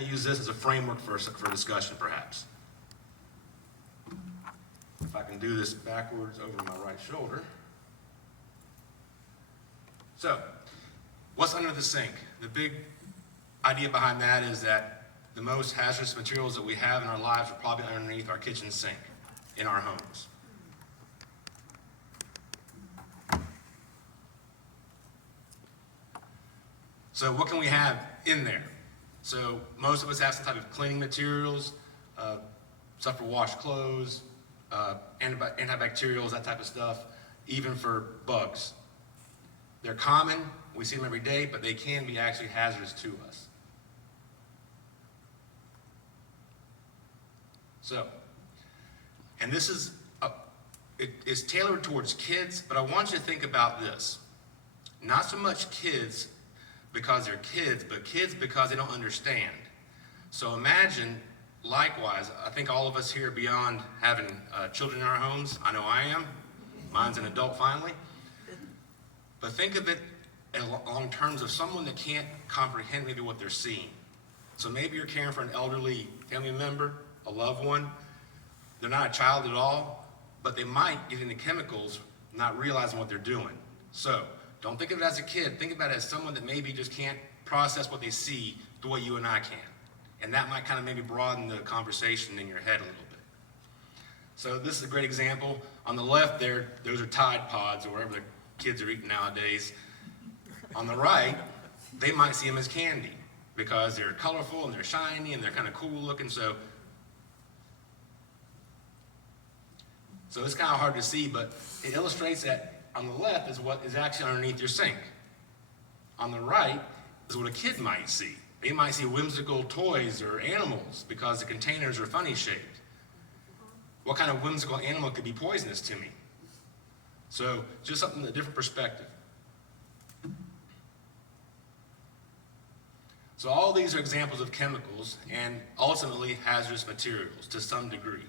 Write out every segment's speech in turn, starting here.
Use this as a framework for discussion, perhaps. If I can do this backwards over my right shoulder. So, what's under the sink? The big idea behind that is that the most hazardous materials that we have in our lives are probably underneath our kitchen sink in our homes. So what can we have in there? So most of us have some type of cleaning materials, stuff for wash clothes, antibacterials, that type of stuff, even for bugs. They're common, we see them every day, but they can be actually hazardous to us. So, and this is, it is tailored towards kids, but I want you to think about this. Not so much kids because they're kids, but kids because they don't understand. So imagine, likewise, I think all of us here beyond having children in our homes, I know I am, mine's an adult finally, but think of it along terms of someone that can't comprehend maybe what they're seeing. So maybe you're caring for an elderly family member, a loved one. They're not a child at all, but they might get into chemicals not realizing what they're doing. So don't think of it as a kid. Think about it as someone that maybe just can't process what they see the way you and I can. And that might kind of maybe broaden the conversation in your head a little bit. So this is a great example. On the left there, those are Tide Pods or whatever the kids are eating nowadays. On the right, they might see them as candy because they're colorful and they're shiny and they're kind of cool looking. So it's kind of hard to see, but it illustrates that on the left is what is actually underneath your sink. On the right is what a kid might see. They might see whimsical toys or animals because the containers are funny shaped. What kind of whimsical animal could be poisonous to me? So just something, a different perspective. So all these are examples of chemicals and ultimately hazardous materials to some degree.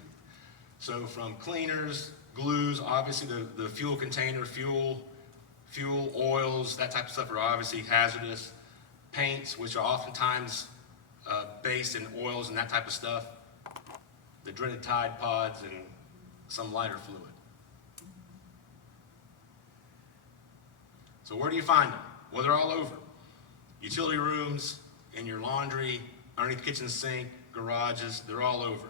So from cleaners, glues, obviously the fuel container, fuel, oils, that type of stuff are obviously hazardous. Paints, which are oftentimes based in oils and that type of stuff. The dreaded Tide Pods and some lighter fluid. So where do you find them? Well, they're all over. Utility rooms, in your laundry, underneath the kitchen sink, garages, they're all over.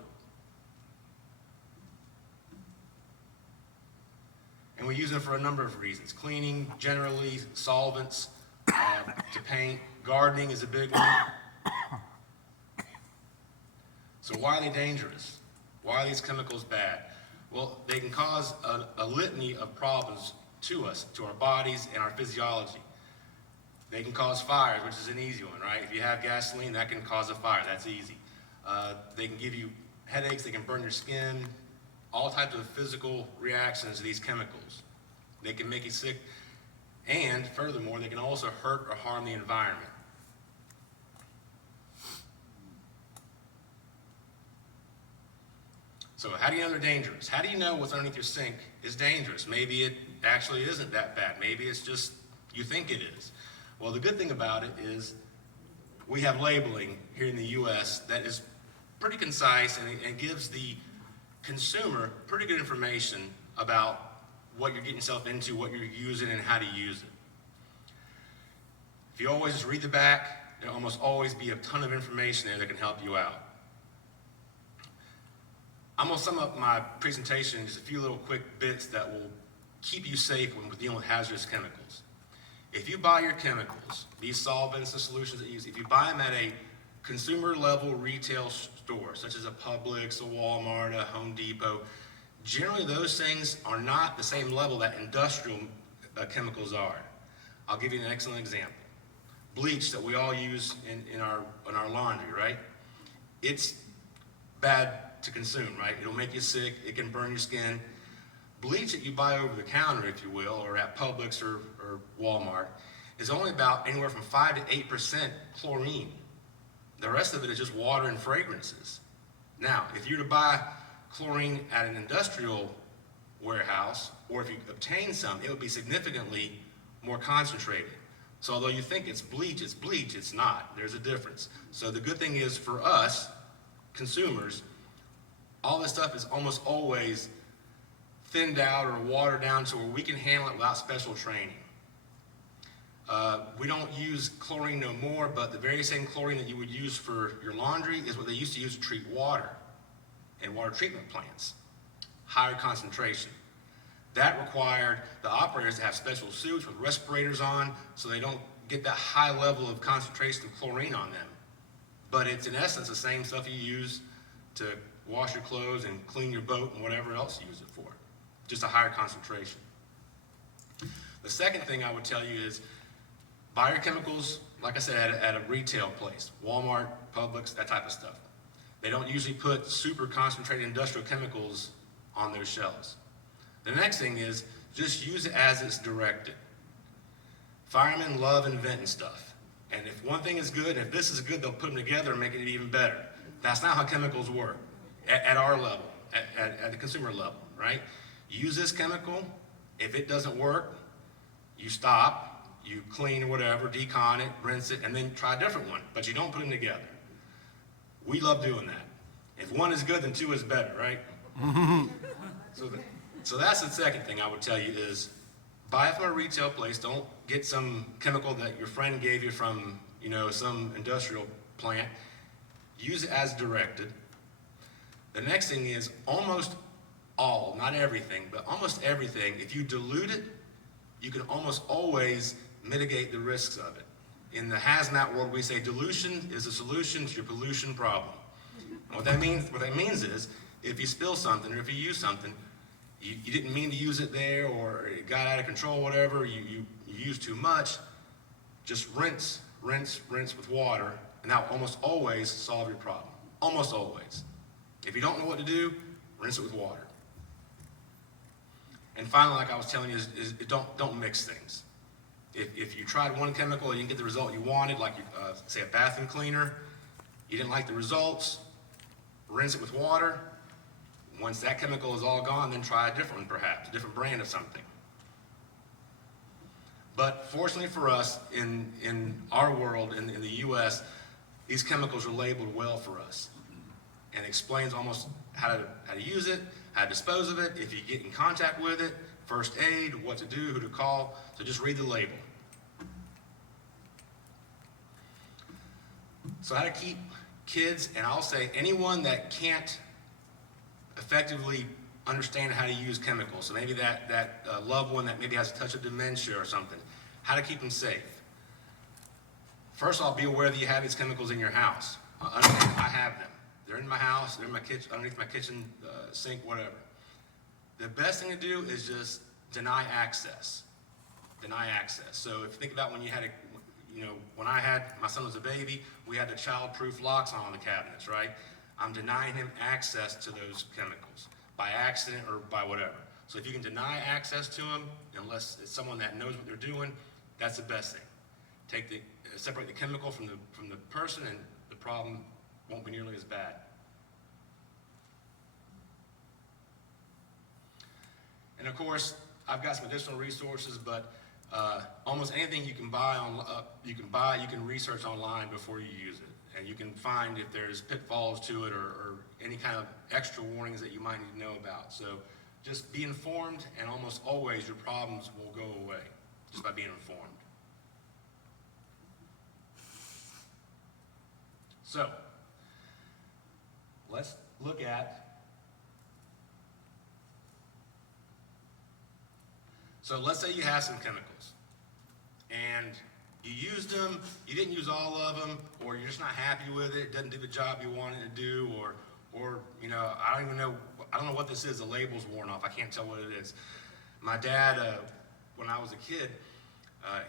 And we use them for a number of reasons. Cleaning, generally, solvents, to paint. Gardening is a big one. So why are they dangerous? Why are these chemicals bad? Well, they can cause a litany of problems to us, to our bodies and our physiology. They can cause fires, which is an easy one, right? If you have gasoline, that can cause a fire. That's easy. They can give you headaches. They can burn your skin. All types of physical reactions to these chemicals. They can make you sick, and furthermore, they can also hurt or harm the environment. So how do you know they're dangerous? How do you know what's underneath your sink is dangerous? Maybe it actually isn't that bad. Maybe it's just you think it is. Well, the good thing about it is we have labeling here in the U.S. that is pretty concise and gives the consumer pretty good information about what you're getting yourself into, what you're using, and how to use it. If you always just read the back, there'll almost always be a ton of information there that can help you out. I'm going to sum up my presentation in just a few little quick bits that will keep you safe when we're dealing with hazardous chemicals. If you buy your chemicals, these solvents and solutions that you use, if you buy them at a consumer level retail store, such as a Publix, a Walmart, a Home Depot, generally those things are not the same level that industrial chemicals are. I'll give you an excellent example. Bleach that we all use in our laundry, right? It's bad to consume, right? It'll make you sick, it can burn your skin. Bleach that you buy over the counter, if you will, or at Publix or Walmart, is only about anywhere from 5 to 8% chlorine. The rest of it is just water and fragrances. Now, if you were to buy chlorine at an industrial warehouse, or if you obtain some, it would be significantly more concentrated. So although you think it's bleach, it's not. There's a difference. So the good thing is for us, consumers, all this stuff is almost always thinned out or watered down to where we can handle it without special training. We don't use chlorine no more, but the very same chlorine that you would use for your laundry is what they used to use to treat water in water treatment plants. Higher concentration. That required the operators to have special suits with respirators on so they don't get that high level of concentration of chlorine on them. But it's in essence the same stuff you use to wash your clothes and clean your boat and whatever else you use it for. Just a higher concentration. The second thing I would tell you is buy your chemicals, like I said, at a retail place, Walmart, Publix, that type of stuff. They don't usually put super concentrated industrial chemicals on their shelves. The next thing is just use it as it's directed. Firemen love inventing stuff. And if one thing is good, if this is good, they'll put them together and make it even better. That's not how chemicals work at our level, at the consumer level, right? Use this chemical. If it doesn't work, you stop, you clean or whatever, decon it, rinse it, and then try a different one. But you don't put them together. We love doing that. If one is good, then two is better, right? So that's the second thing I would tell you is buy it from a retail place. Don't get some chemical that your friend gave you from, some industrial plant. Use it as directed. The next thing is almost all, not everything, but almost everything, if you dilute it, you can almost always mitigate the risks of it. In the hazmat world, we say dilution is a solution to your pollution problem. And what that means is if you spill something or if you use something, you didn't mean to use it there or it got out of control, whatever, you used too much, just rinse with water, and that will almost always solve your problem. Almost always. If you don't know what to do, rinse it with water. And finally, like I was telling you, is don't mix things. If you tried one chemical and you didn't get the result you wanted, like say a bathroom cleaner, you didn't like the results, rinse it with water. Once that chemical is all gone, then try a different one perhaps, a different brand of something. But fortunately for us, in our world, in the US, these chemicals are labeled well for us and explains almost how to use it, how to dispose of it, if you get in contact with it, first aid, what to do, who to call. So just read the label. So how to keep kids, and I'll say anyone that can't effectively understand how to use chemicals. So maybe that loved one that maybe has a touch of dementia or something. How to keep them safe. First off, be aware that you have these chemicals in your house. I have them. They're in my house, they're in my kitchen, underneath my kitchen sink, whatever. The best thing to do is just deny access. Deny access. So if you think about when you had when my son was a baby, we had the child-proof locks on the cabinets, right? I'm denying him access to those chemicals by accident or by whatever. So if you can deny access to them, unless it's someone that knows what they're doing, that's the best thing. Separate the chemical from the person, and the problem won't be nearly as bad. And of course, I've got some additional resources, but almost anything you can you can research online before you use it. And you can find if there's pitfalls to it or any kind of extra warnings that you might need to know about. So just be informed, and almost always your problems will go away just by being informed. So let's look at, let's say you have some chemicals and you used them, you didn't use all of them, or you're just not happy with it, it doesn't do the job you wanted it to do, or I don't know what this is, the label's worn off, I can't tell what it is. My dad, when I was a kid,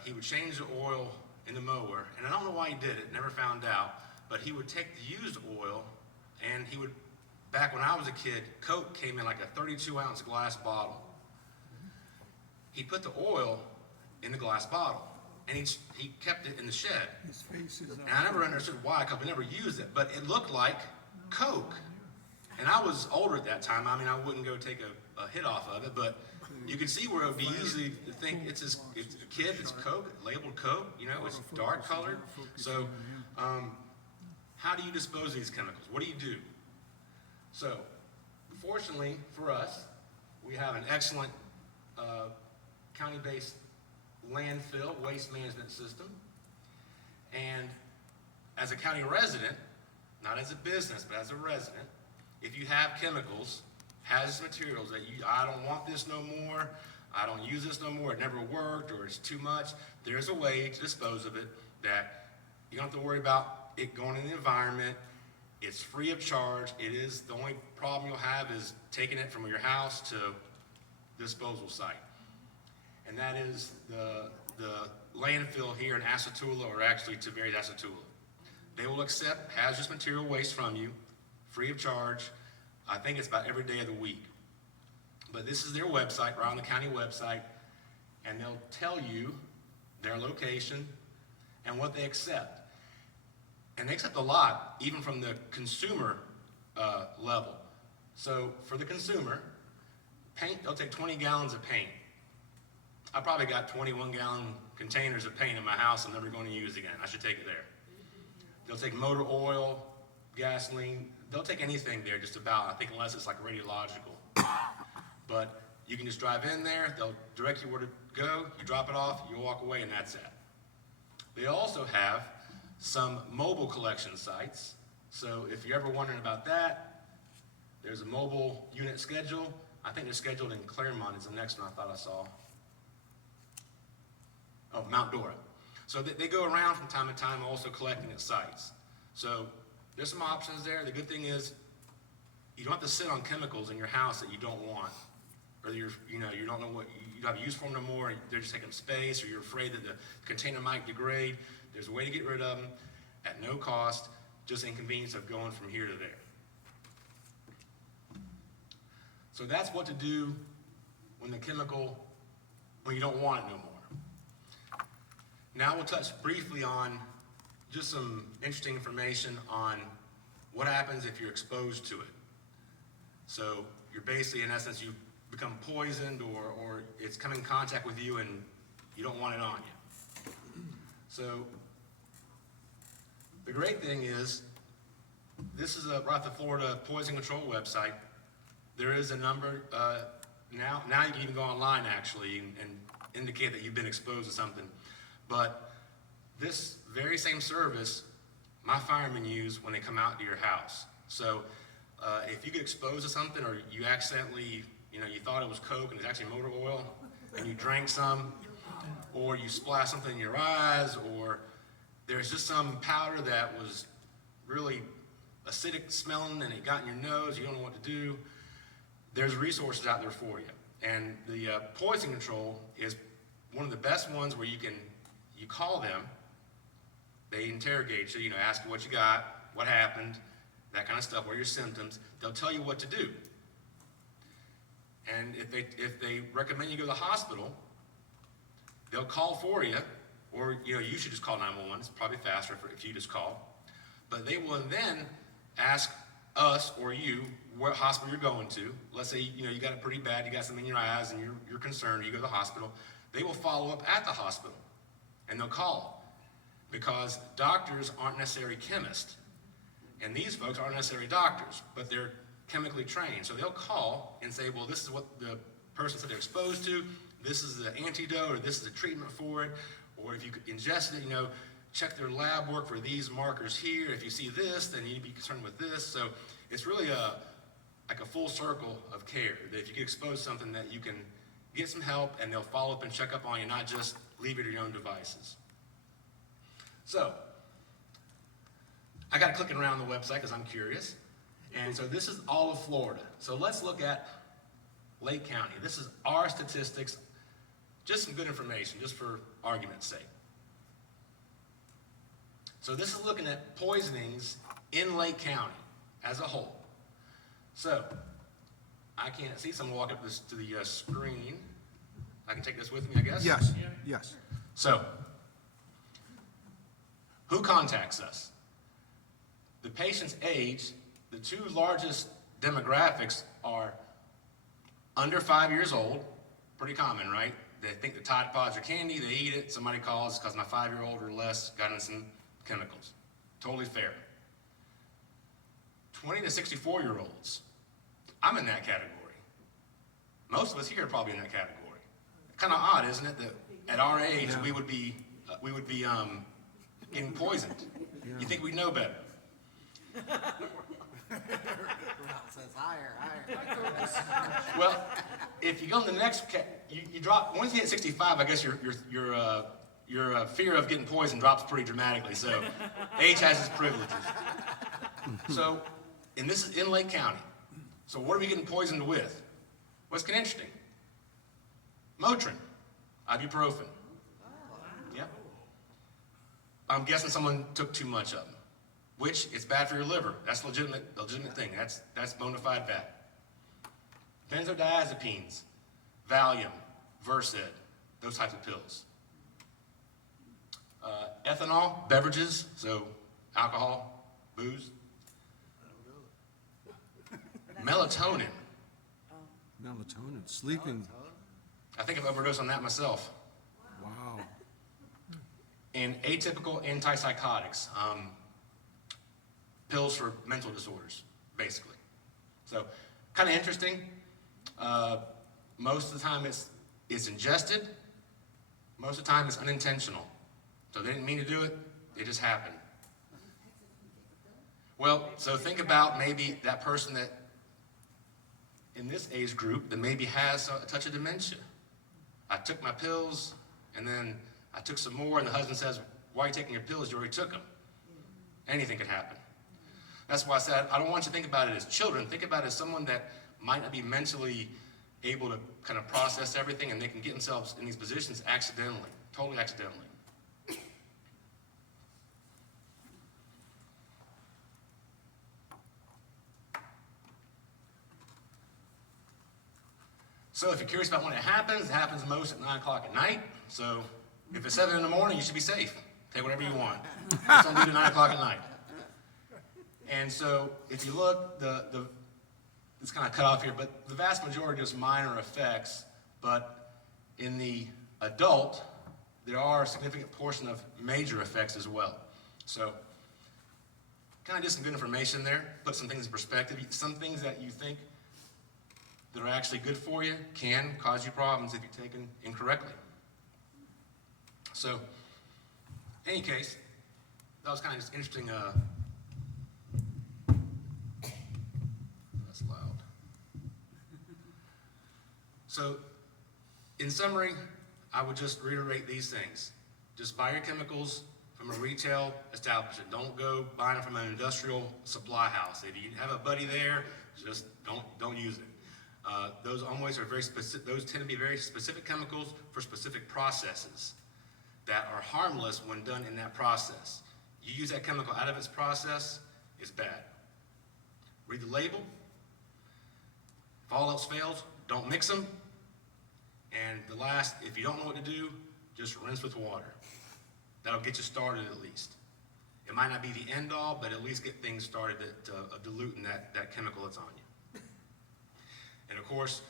he would change the oil in the mower, and I don't know why he did it, never found out, but he would take the used oil, and back when I was a kid, Coke came in like a 32-ounce glass bottle. He put the oil in the glass bottle, and he kept it in the shed. His face is and I never understood why, because we never used it, but it looked like Coke. And I was older at that time, I mean, I wouldn't go take a hit off of it, but you can see where it would be easy to think it's a kid that's Coke, labeled Coke, you know, it's dark colored. So, how do you dispose of these chemicals? What do you do? So, fortunately for us, we have an excellent county-based landfill waste management system. And as a county resident, not as a business, but as a resident, if you have chemicals, hazardous materials that I don't want this no more, I don't use this no more, it never worked, or it's too much, there's a way to dispose of it that you don't have to worry about it going in the environment. It's free of charge. It is, the only problem you'll have is taking it from your house to the disposal site. And that is the landfill here in Asatula, or actually Tiberias Asatula. They will accept hazardous material waste from you, free of charge. I think it's about every day of the week. But this is their website, right on the county website, and they'll tell you their location and what they accept. And they accept a lot, even from the consumer level. So for the consumer, paint, they'll take 20 gallons of paint. I probably got 21-gallon containers of paint in my house I'm never going to use again. I should take it there. They'll take motor oil, gasoline. They'll take anything there, just about, I think, unless it's like radiological. But you can just drive in there, they'll direct you where to go, you drop it off, you walk away, and that's it. They also have some mobile collection sites. So if you're ever wondering about that, there's a mobile unit schedule. I think they're scheduled in Claremont is the next one I thought I saw. Oh, Mount Dora. So they go around from time to time also collecting at sites. So there's some options there. The good thing is you don't have to sit on chemicals in your house that you don't want, or you don't know what you don't have use for them no more. They're just taking space, or you're afraid that the container might degrade. There's a way to get rid of them at no cost, just inconvenience of going from here to there. So that's what to do when when you don't want it no more. Now we'll touch briefly on just some interesting information on what happens if you're exposed to it. So you're basically, in essence, you become poisoned, or it's come in contact with you and you don't want it on you. So the great thing is, this is right, the Florida Poison Control website. There is a number, now you can even go online actually and indicate that you've been exposed to something. But this very same service, my firemen use when they come out to your house. So if you get exposed to something, or you accidentally, you thought it was Coke and it's actually motor oil, and you drank some, or you splash something in your eyes, or there's just some powder that was really acidic smelling and it got in your nose, you don't know what to do, there's resources out there for you. And the poison control is one of the best ones where you call them, they interrogate you, ask you what you got, what happened, that kind of stuff, what are your symptoms. They'll tell you what to do. And if they recommend you go to the hospital, they'll call for you, or you should just call 911. It's probably faster if you just call. But they will then ask us or you what hospital you're going to. Let's say you got it pretty bad, you got something in your eyes, and you're concerned. You go to the hospital. They will follow up at the hospital, and they'll call, because doctors aren't necessarily chemists, and these folks aren't necessarily doctors, but they're chemically trained. So they'll call and say, well, this is what the person said they're exposed to, this is the antidote, or this is the treatment for it, or if you ingest it, check their lab work for these markers here. If you see this, then you need to be concerned with this. So it's really like a full circle of care, that if you get exposed to something, that you can get some help, and they'll follow up and check up on you, not just leave it to your own devices. So I got clicking around the website because I'm curious. And so this is all of Florida. So let's look at Lake County. This is our statistics, just some good information, just for argument's sake. So this is looking at poisonings in Lake County as a whole. So I can't see, so I'm going to walk up to the screen. I can take this with me, I guess? Yes, yes. So, who contacts us? The patient's age, the two largest demographics are under 5 years old, pretty common, right? They think the Tide Pods are candy, they eat it, somebody calls because my 5-year-old or less got in some chemicals. Totally fair. 20 to 64-year-olds, I'm in that category. Most of us here are probably in that category. Kind of odd, isn't it, that at our age we would be getting poisoned. Yeah. You think we'd know better? Says higher. Well, if you go to the next, you drop once you hit 65. I guess your fear of getting poisoned drops pretty dramatically. So, age has its privileges. So, and this is in Lake County. So, what are we getting poisoned with? What's kind of interesting? Motrin, ibuprofen. Yeah. I'm guessing someone took too much of them, which it's bad for your liver. That's a legitimate thing. That's bona fide bad. Benzodiazepines, Valium, Versed, those types of pills. Ethanol, beverages, so alcohol, booze. Melatonin. Melatonin, sleeping. I think I've overdosed on that myself. Wow. And atypical antipsychotics, pills for mental disorders, basically. So, kind of interesting. Most of the time it's ingested. Most of the time it's unintentional. So they didn't mean to do it, it just happened. Well, so think about maybe that person that in this age group that maybe has a touch of dementia. I took my pills, and then I took some more, and the husband says, "Why are you taking your pills? You already took them." Anything could happen. That's why I said, I don't want you to think about it as children. Think about it as someone that might not be mentally able to kind of process everything, and they can get themselves in these positions accidentally, totally accidentally. So if you're curious about when it happens most at 9 o'clock at night. So if it's 7 in the morning, you should be safe. Take whatever you want. Just don't do it at 9 o'clock at night. And so if you look, it's kind of cut off here, but the vast majority are just minor effects. But in the adult, there are a significant portion of major effects as well. So kind of just some good information there. Put some things in perspective. Some things that you think that are actually good for you can cause you problems if you're taken incorrectly. So, in any case, that was kind of just interesting. That's loud. So, in summary, I would just reiterate these things. Just buy your chemicals from a retail establishment. Don't go buying them from an industrial supply house. If you have a buddy there, just don't use it. Those always are very specific. Those tend to be very specific chemicals for specific processes that are harmless when done in that process. You use that chemical out of its process, it's bad. Read the label. If all else fails, don't mix them. And the last, if you don't know what to do, just rinse with water. That'll get you started at least. It might not be the end all, but at least get things started at diluting that chemical that's on you. And of course,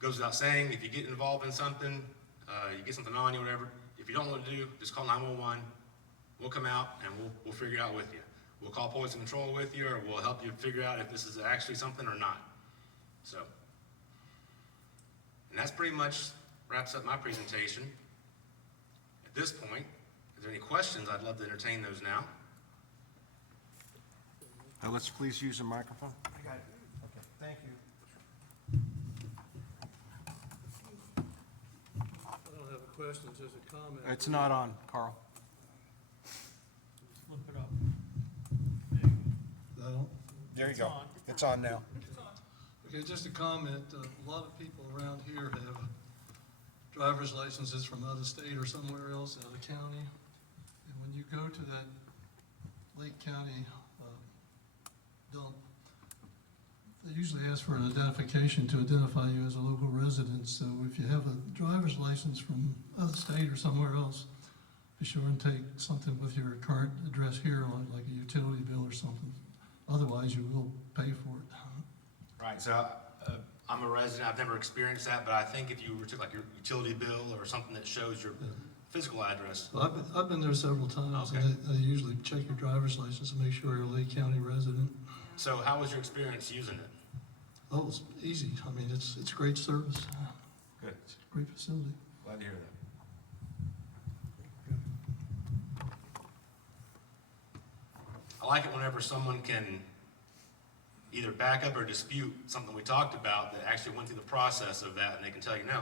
goes without saying, if you get involved in something, you get something on you, whatever, if you don't know what to do, just call 911. We'll come out and we'll figure it out with you. We'll call poison control with you, or we'll help you figure out if this is actually something or not. So, and that's pretty much wraps up my presentation. At this point, if there are any questions, I'd love to entertain those now. Let's please use the microphone. I got it. Okay, thank you. I don't have a question, it's just a comment. It's not on, Carl. Flip it up. There you go. It's on now. Okay, just a comment, a lot of people around here have driver's licenses from out of state or somewhere else, out of county. And when you go to that Lake County dump, they usually ask for an identification to identify you as a local resident. So if you have a driver's license from out of state or somewhere else, be sure and take something with your current address here, like a utility bill or something, Otherwise, you will pay for it. Right, so I'm a resident, I've never experienced that, but I think if you were to, like your utility bill or something that shows your physical address. Well, I've been there several times, and Okay. they usually check your driver's license to make sure you're a Lee County resident. So how was your experience using it? Oh, it's easy. I mean, it's great service. Good. It's a great facility. Glad to hear that. I like it whenever someone can either back up or dispute something we talked about that actually went through the process of that, and they can tell you, no,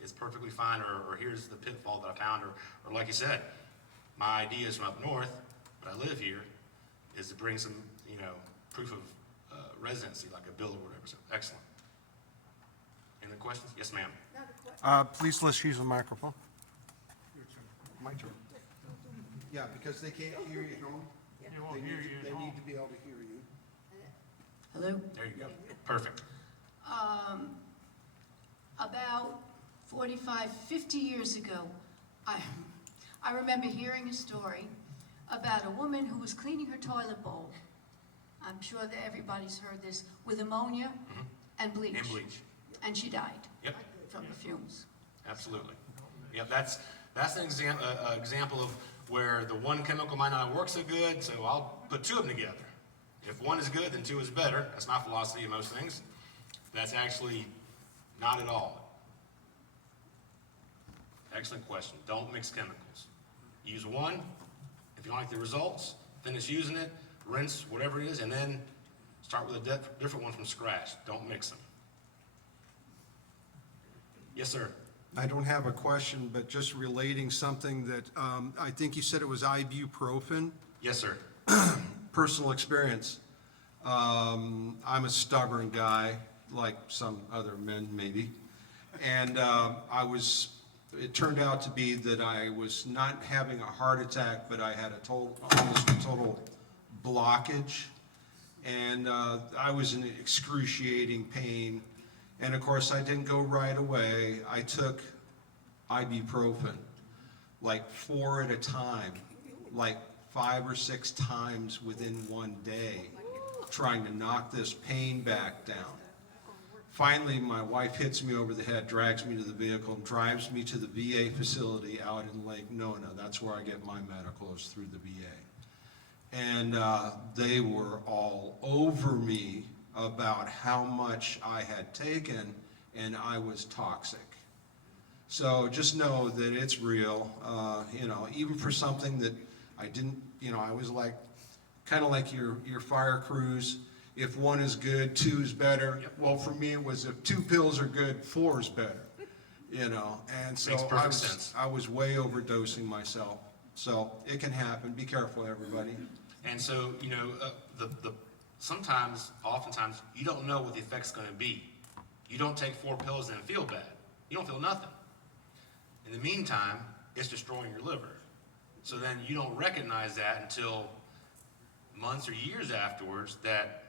it's perfectly fine, or here's the pitfall that I found, or like you said, my idea is from up north, but I live here, is to bring some, proof of residency, like a bill or whatever, so excellent. Any other questions? Yes, ma'am. Please, let's use the microphone. My turn. Yeah, because they can't hear you at home. They need to be able to hear you. Hello? There you go. Perfect. About 45, 50 years ago, I remember hearing a story about a woman who was cleaning her toilet bowl. I'm sure that everybody's heard this, with ammonia and bleach. And bleach. And she died Yep. from the fumes. Absolutely. Yep, that's an example of where the one chemical might not work so good, so I'll put two of them together. If one is good, then two is better. That's my philosophy in most things. That's actually not at all. Excellent question. Don't mix chemicals. Use one. If you don't like the results, finish using it, rinse whatever it is, and then start with a different one from scratch. Don't mix them. Yes, sir. I don't have a question, but just relating something that, I think you said it was ibuprofen, Yes, sir. personal experience. I'm a stubborn guy, like some other men maybe. And it turned out to be that I was not having a heart attack, but I had almost a total blockage. And I was in excruciating pain. And of course, I didn't go right away. I took ibuprofen, like 4 at a time, like 5 or 6 times within one day, trying to knock this pain back down. Finally, my wife hits me over the head, drags me to the vehicle, and drives me to the VA facility out in Lake Nona. That's where I get my medicals, through the VA. And they were all over me about how much I had taken, and I was toxic. So just know that it's real, even for something that I didn't, I was like, kind of like your fire crews. If 1 is good, 2 is better. Yep. Well, for me, it was if 2 pills are good, 4 is better, and so Makes perfect sense. I was way overdosing myself. So it can happen. Be careful, everybody. And so, oftentimes, you don't know what the effect's gonna be. You don't take 4 pills and feel bad. You don't feel nothing. In the meantime, it's destroying your liver. So then you don't recognize that until months or years afterwards, that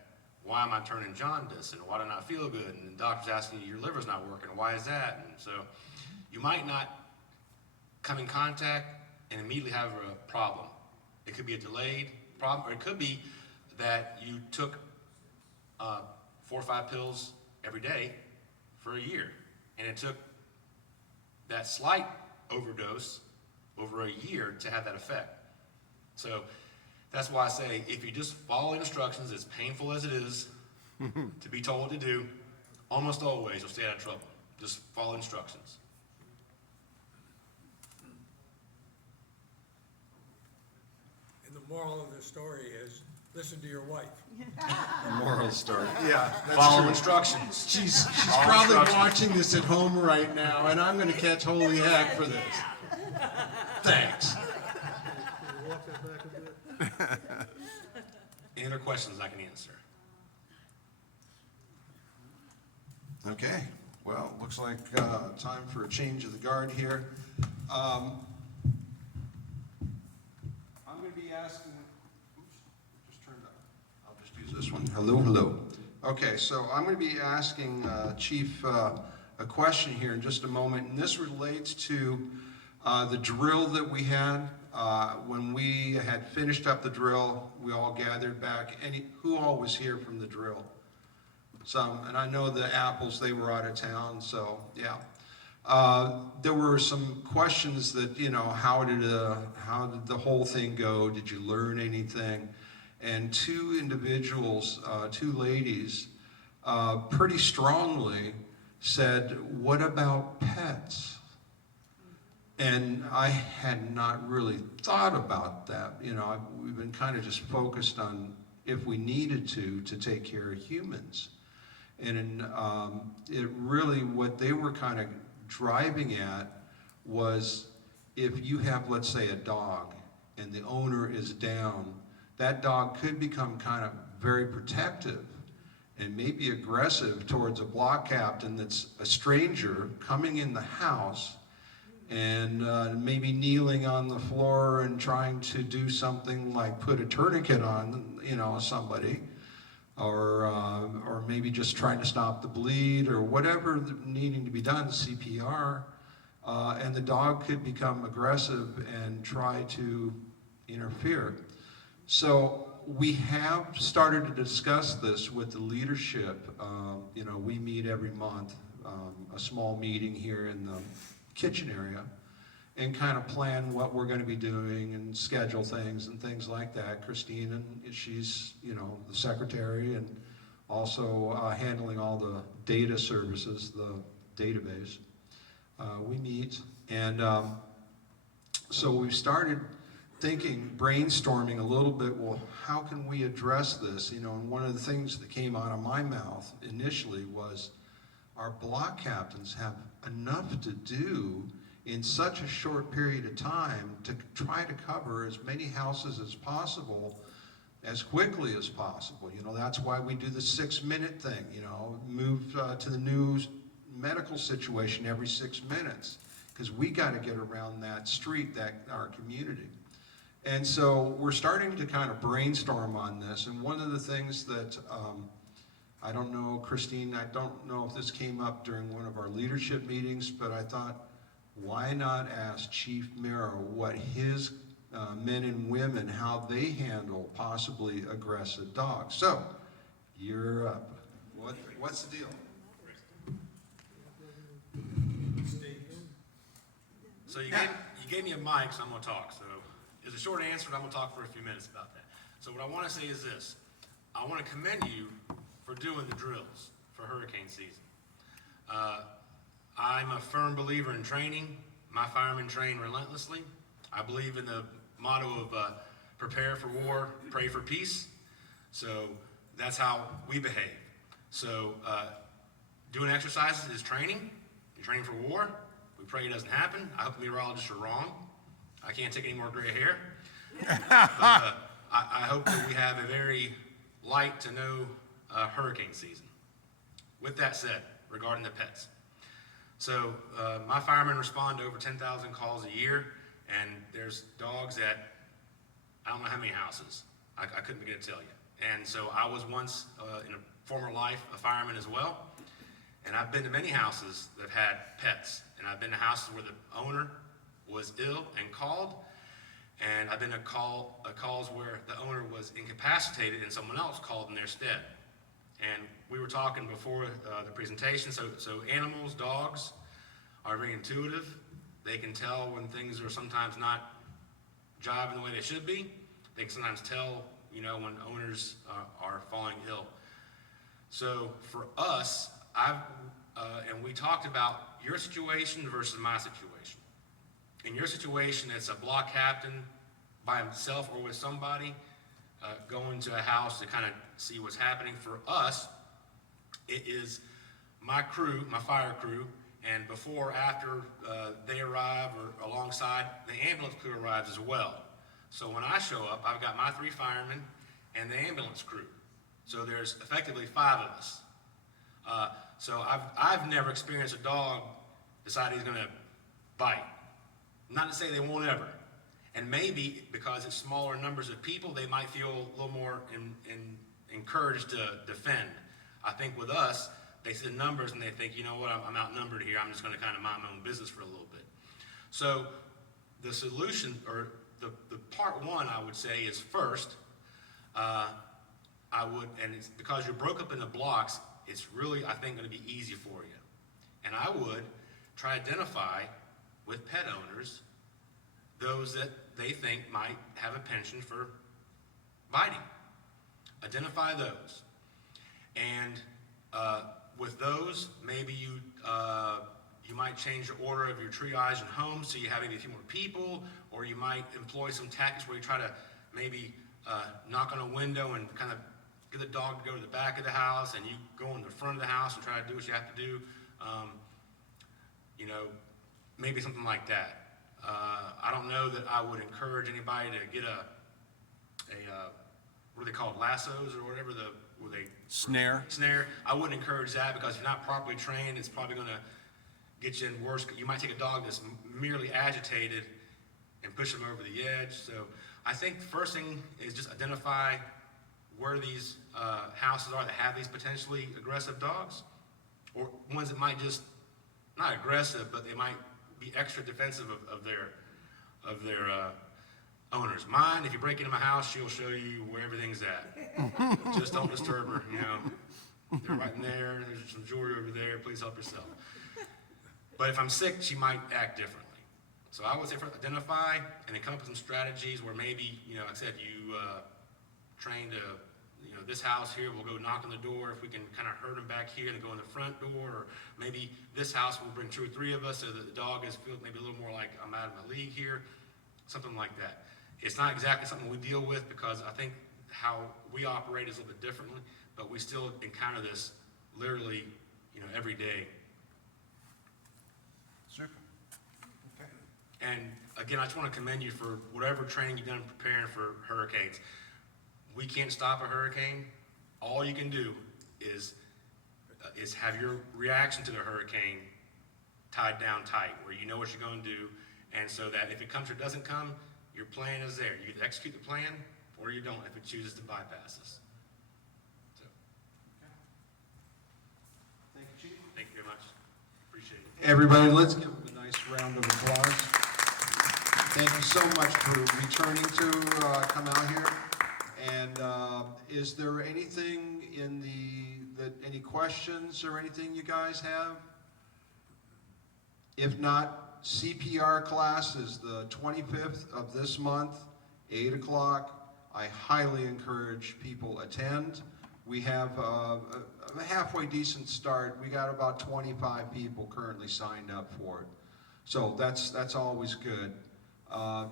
why am I turning jaundice, and why do I not feel good? And the doctor's asking you, your liver's not working, why is that? And so you might not come in contact and immediately have a problem. It could be a delayed problem, or it could be that you took 4 or 5 pills every day for a year, and it took that slight overdose over a year to have that effect. So that's why I say, if you just follow instructions, as painful as it is to be told what to do, almost always you'll stay out of trouble. Just follow instructions. And the moral of the story is, listen to your wife. Moral story. Yeah, Follow instructions. She's Follow probably instructions. watching this at home right now, and I'm gonna catch holy heck for this. Thanks. Any other questions I can answer? Okay, well, looks like time for a change of the guard here. I'm gonna be asking, oops, it just turned up. I'll just use this one. Hello, hello. Okay, so I'm gonna be asking Chief a question here in just a moment, and this relates to The drill that we had, when we had finished up the drill, we all gathered back. Who all was here from the drill? Some, and I know the Apples, they were out of town, so yeah. There were some questions that, you know, how did the whole thing go? Did you learn anything? And two individuals, two ladies, pretty strongly said, "What about pets?" And I had not really thought about that. You know, we've been kind of just focused on if we needed to take care of humans. And it really, what they were kind of driving at was if you have, let's say, a dog and the owner is down, that dog could become kind of very protective and maybe aggressive towards a block captain that's a stranger coming in the house and maybe kneeling on the floor and trying to do something like put a tourniquet on, you know, somebody, or maybe just trying to stop the bleed or whatever needing to be done, CPR, and the dog could become aggressive and try to interfere. So we have started to discuss this with the leadership. You know, we meet every month, a small meeting here in the kitchen area, and kind of plan what we're going to be doing and schedule things and things like that. Christine, and she's, you know, the secretary and also handling all the data services, the database. We meet, and so we've started thinking, brainstorming a little bit, well, how can we address this? You know, and one of the things that came out of my mouth initially was our block captains have enough to do in such a short period of time to try to cover as many houses as possible as quickly as possible. You know, that's why we do the 6-minute thing, you know, move to the new medical situation every 6 minutes, because we got to get around that street, our community. And so we're starting to kind of brainstorm on this, and one of the things that I don't know, Christine, I don't know if this came up during one of our leadership meetings, but I thought, why not ask Chief Mera what his men and women, how they handle possibly aggressive dogs? So, you're up. What's the deal? So you gave me a mic, so I'm going to talk. So it's a short answer, but I'm going to talk for a few minutes about that. So what I want to say is this. I want to commend you for doing the drills for hurricane season. I'm a firm believer in training. My firemen train relentlessly. I believe in the motto of prepare for war, pray for peace. So that's how we behave. So doing exercises is training. You're training for war. We pray it doesn't happen. I hope the meteorologists are wrong. I can't take any more gray hair. But I hope that we have a very light to no hurricane season. With that said, regarding the pets. So my firemen respond to over 10,000 calls a year, and there's dogs at I don't know how many houses. I couldn't begin to tell you. And so I was once, in a former life, a fireman as well. And I've been to many houses that have had pets. And I've been to houses where the owner was ill and called. And I've been to calls where the owner was incapacitated and someone else called in their stead. And we were talking before the presentation, so animals, dogs, are very intuitive. They can tell when things are sometimes not jiving the way they should be. They can sometimes tell, you know, when owners are falling ill. So for us, and we talked about your situation versus my situation. In your situation, it's a block captain by himself or with somebody going to a house to kind of see what's happening. For us, it is my crew, my fire crew, and before, after they arrive or alongside, the ambulance crew arrives as well. So when I show up, I've got my 3 firemen and the ambulance crew. So there's effectively 5 of us. So I've never experienced a dog decide he's going to bite. Not to say they won't ever. And maybe because it's smaller numbers of people, they might feel a little more encouraged to defend. I think with us, they see the numbers and they think, you know what, I'm outnumbered here. I'm just going to kind of mind my own business for a little bit. So the solution, or the part one, I would say, is first, I would, and it's because you're broke up into blocks, it's really, I think, gonna be easy for you. And I would try to identify with pet owners those that they think might have a penchant for biting. Identify those. And with those, maybe you might change the order of your triage and homes so you have maybe a few more people, or you might employ some tactics where you try to maybe knock on a window and kind of get the dog to go to the back of the house, and you go in the front of the house and try to do what you have to do. Maybe something like that. I don't know that I would encourage anybody to get a what are they called, lassos or whatever, where they Snare. I wouldn't encourage that, because if you're not properly trained, it's probably going to get you in worse. You might take a dog that's merely agitated and push them over the edge. So I think the first thing is just identify where these houses are that have these potentially aggressive dogs, or ones that might just, not aggressive, but they might be extra defensive of their owners. Mine, if you break into my house, she'll show you where everything's at. Just don't disturb her, They're right in there, there's some jewelry over there, please help yourself. But if I'm sick, she might act differently. So I would say first identify, and then come up with some strategies where maybe, like I said, you train to, this house here, we'll go knock on the door. If we can kind of herd them back here and go in the front door, or maybe this house will bring 2 or 3 of us so that the dog feels maybe a little more like I'm out of my league here, something like that. It's not exactly something we deal with, because I think how we operate is a little bit differently, but we still encounter this literally, every day. Super. Okay. And again, I just want to commend you for whatever training you've done preparing for hurricanes. We can't stop a hurricane. All you can do is have your reaction to the hurricane tied down tight, where you know what you're going to do, and so that if it comes or doesn't come, your plan is there. You either execute the plan, or you don't if it chooses to bypass us. So, Thank you, Chief. thank you very much. Appreciate it. Everybody, let's give them a nice round of applause. Thank you so much for returning to come out here. And is there anything any questions or anything you guys have? If not, CPR class is the 25th of this month, 8 o'clock. I highly encourage people attend. We have a halfway decent start. We got about 25 people currently signed up for it. So that's always good.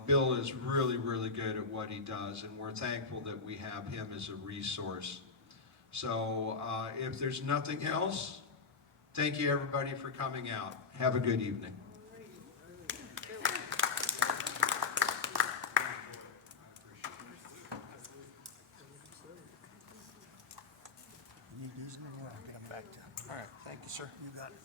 Bill is really, really good at what he does, and we're thankful that we have him as a resource. So if there's nothing else, thank you everybody for coming out. Have a good evening. You need these, and I'll get them back to you. All right, thank you, sir. You got it.